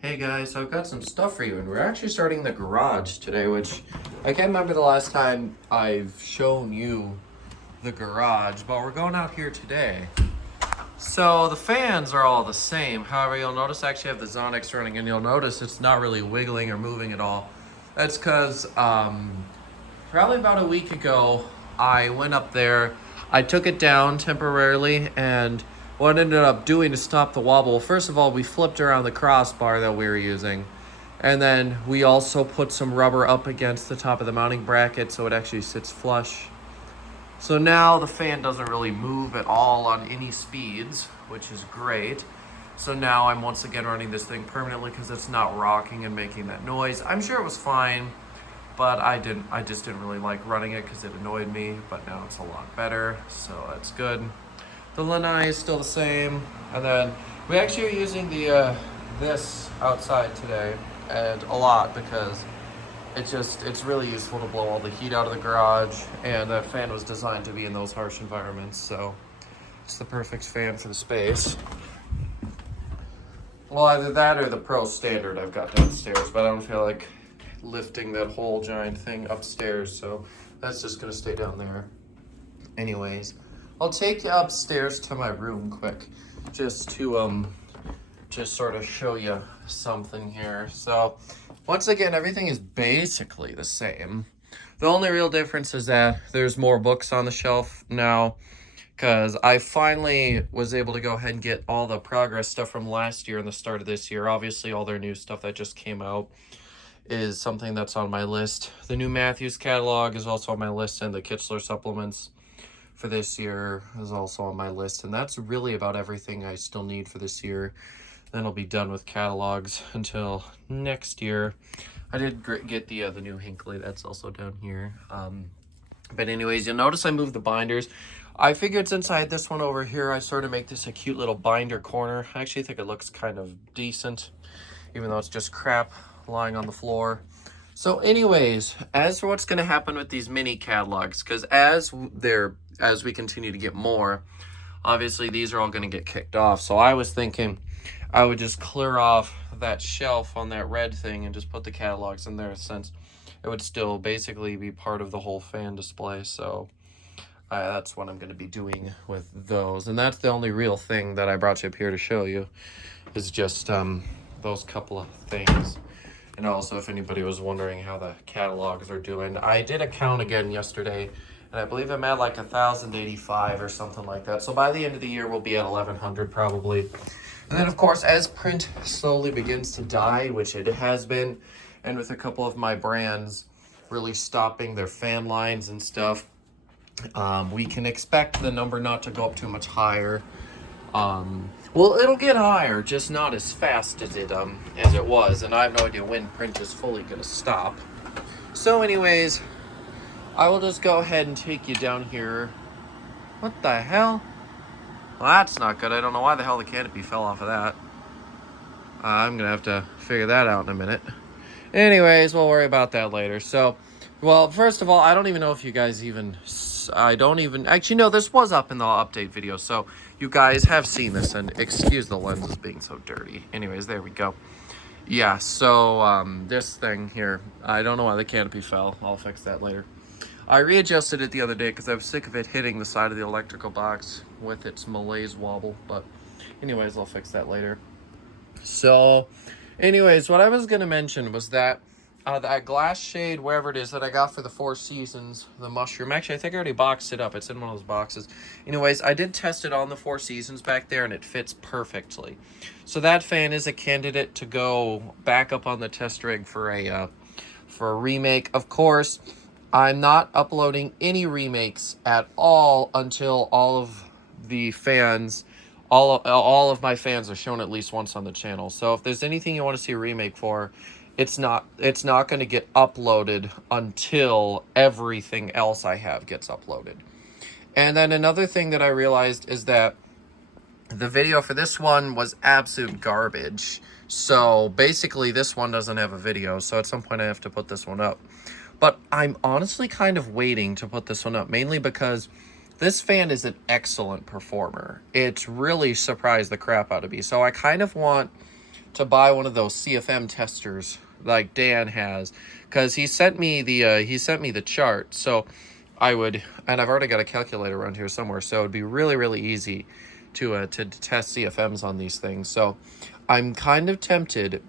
Hey guys, so I've got some stuff for you, and we're actually starting the garage today, which I can't remember the last time I've shown you the garage, but we're going out here today. So the fans are all the same. However, you'll notice I actually have the Zonix running, and you'll notice it's not really wiggling or moving at all. That's because probably about a week ago, I went up there, I took it down temporarily, and what I ended up doing to stop the wobble, first of all, we flipped around the crossbar that we were using, and then we also put some rubber up against the top of the mounting bracket so it actually sits flush. So now the fan doesn't really move at all on any speeds, which is great. So now I'm once again running this thing permanently because it's not rocking and making that noise. I'm sure it was fine, but I just didn't really like running it because it annoyed me, but now it's a lot better, so that's good. The lanai is still the same, and then we actually are using the this outside today, and a lot because it's really useful to blow all the heat out of the garage, and that fan was designed to be in those harsh environments, so it's the perfect fan for the space. Well, either that or the Pro Standard I've got downstairs, but I don't feel like lifting that whole giant thing upstairs, so that's just gonna stay down there. Anyways, I'll take you upstairs to my room quick, just to just sort of show you something here. So once again, everything is basically the same. The only real difference is that there's more books on the shelf now, because I finally was able to go ahead and get all the progress stuff from last year and the start of this year. Obviously, all their new stuff that just came out is something that's on my list. The new Matthews catalog is also on my list, and the Kitzler supplements for this year is also on my list. And that's really about everything I still need for this year. Then I'll be done with catalogs until next year. I did get the new Hinckley, that's also down here. But anyways, you'll notice I moved the binders. I figured since I had this one over here, I sort of make this a cute little binder corner. I actually think it looks kind of decent, even though it's just crap lying on the floor. So anyways, as for what's going to happen with these mini catalogs, because as we continue to get more, obviously these are all going to get kicked off. So I was thinking I would just clear off that shelf on that red thing and just put the catalogs in there, since it would still basically be part of the whole fan display. So that's what I'm going to be doing with those. And that's the only real thing that I brought you up here to show you, is just those couple of things. And also, if anybody was wondering how the catalogs are doing, I did a count again yesterday, and I believe I'm at like 1,085 or something like that. So by the end of the year, we'll be at 1,100 probably. And then, of course, as print slowly begins to die, which it has been, and with a couple of my brands really stopping their fan lines and stuff, we can expect the number not to go up too much higher. Well, it'll get higher, just not as fast as it was, and I have no idea when print is fully gonna stop. So anyways, I will just go ahead and take you down here. What the hell? Well, that's not good. I don't know why the hell the canopy fell off of that. I'm gonna have to figure that out in a minute. Anyways, we'll worry about that later. So, well, first of all, I don't even know if you guys actually, no, this was up in the update video, so you guys have seen this, and excuse the lenses being so dirty. Anyways, there we go. Yeah, so this thing here, I don't know why the canopy fell. I'll fix that later. I readjusted it the other day because I was sick of it hitting the side of the electrical box with its malaise wobble, but anyways, I'll fix that later. So anyways, what I was going to mention was that that glass shade, wherever it is, that I got for the Four Seasons, the mushroom. Actually, I think I already boxed it up. It's in one of those boxes. Anyways, I did test it on the Four Seasons back there, and it fits perfectly. So that fan is a candidate to go back up on the test rig for a remake. Of course, I'm not uploading any remakes at all until all of the fans, all of my fans are shown at least once on the channel. So if there's anything you want to see a remake for, it's not going to get uploaded until everything else I have gets uploaded. And then another thing that I realized is that the video for this one was absolute garbage. So basically this one doesn't have a video, so at some point I have to put this one up. But I'm honestly kind of waiting to put this one up, mainly because this fan is an excellent performer. It's really surprised the crap out of me. So I kind of want to buy one of those CFM testers like Dan has, because he sent me the chart. So I would, and I've already got a calculator around here somewhere, so it'd be really, really easy to test CFMs on these things. So I'm kind of tempted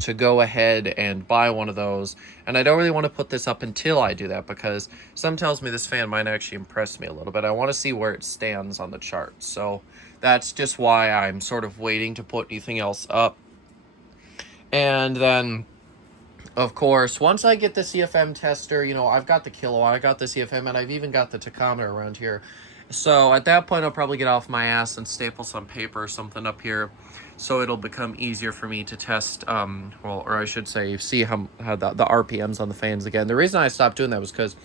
to go ahead and buy one of those, and I don't really want to put this up until I do that, because some tells me this fan might actually impress me a little bit. I want to see where it stands on the chart, so that's just why I'm sort of waiting to put anything else up. And then, of course, once I get the CFM tester, you know, I've got the kilowatt, I got the CFM, and I've even got the tachometer around here. So at that point, I'll probably get off my ass and staple some paper or something up here, so it'll become easier for me to test, well, or I should say, see how the RPMs on the fans again. The reason I stopped doing that was because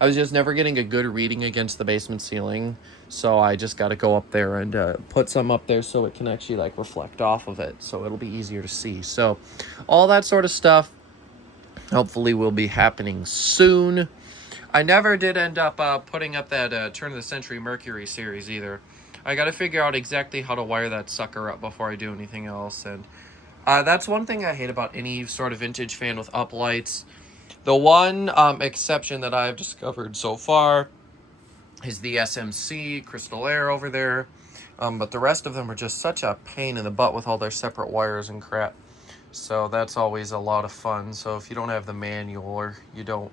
I was just never getting a good reading against the basement ceiling, so I just got to go up there and put some up there so it can actually, like, reflect off of it, so it'll be easier to see. So all that sort of stuff hopefully will be happening soon. I never did end up putting up that Turn of the Century Mercury series either. I got to figure out exactly how to wire that sucker up before I do anything else. And that's one thing I hate about any sort of vintage fan with uplights. The one exception that I've discovered so far is the SMC Crystal Air over there. But the rest of them are just such a pain in the butt with all their separate wires and crap. So that's always a lot of fun. So if you don't have the manual, or you don't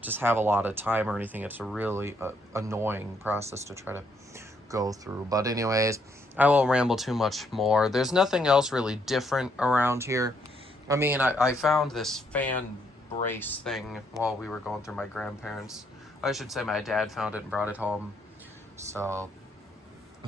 just have a lot of time or anything, it's a really annoying process to try to go through. But anyways, I won't ramble too much more. There's nothing else really different around here. I mean, I found this fan brace thing while we were going through my grandparents. I should say my dad found it and brought it home. So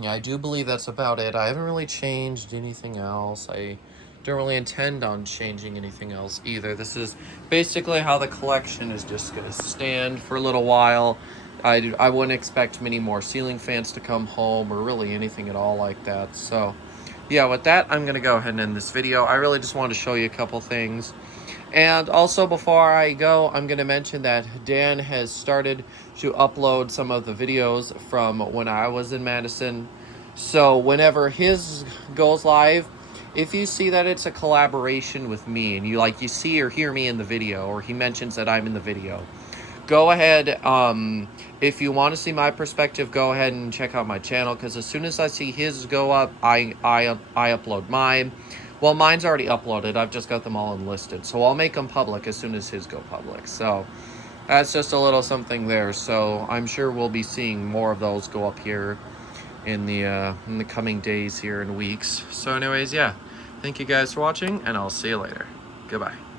yeah, I do believe that's about it. I haven't really changed anything else. I don't really intend on changing anything else either. This is basically how the collection is just going to stand for a little while. I wouldn't expect many more ceiling fans to come home, or really anything at all like that. So yeah, with that, I'm going to go ahead and end this video. I really just wanted to show you a couple things. And also, before I go, I'm going to mention that Dan has started to upload some of the videos from when I was in Madison. So whenever his goes live, if you see that it's a collaboration with me, and you see or hear me in the video, or he mentions that I'm in the video, go ahead, if you want to see my perspective, go ahead and check out my channel, because as soon as I see his go up, I upload mine. Well, mine's already uploaded. I've just got them all enlisted, so I'll make them public as soon as his go public. So that's just a little something there. So I'm sure we'll be seeing more of those go up here in the coming days here and weeks. So anyways, yeah, thank you guys for watching, and I'll see you later. Goodbye.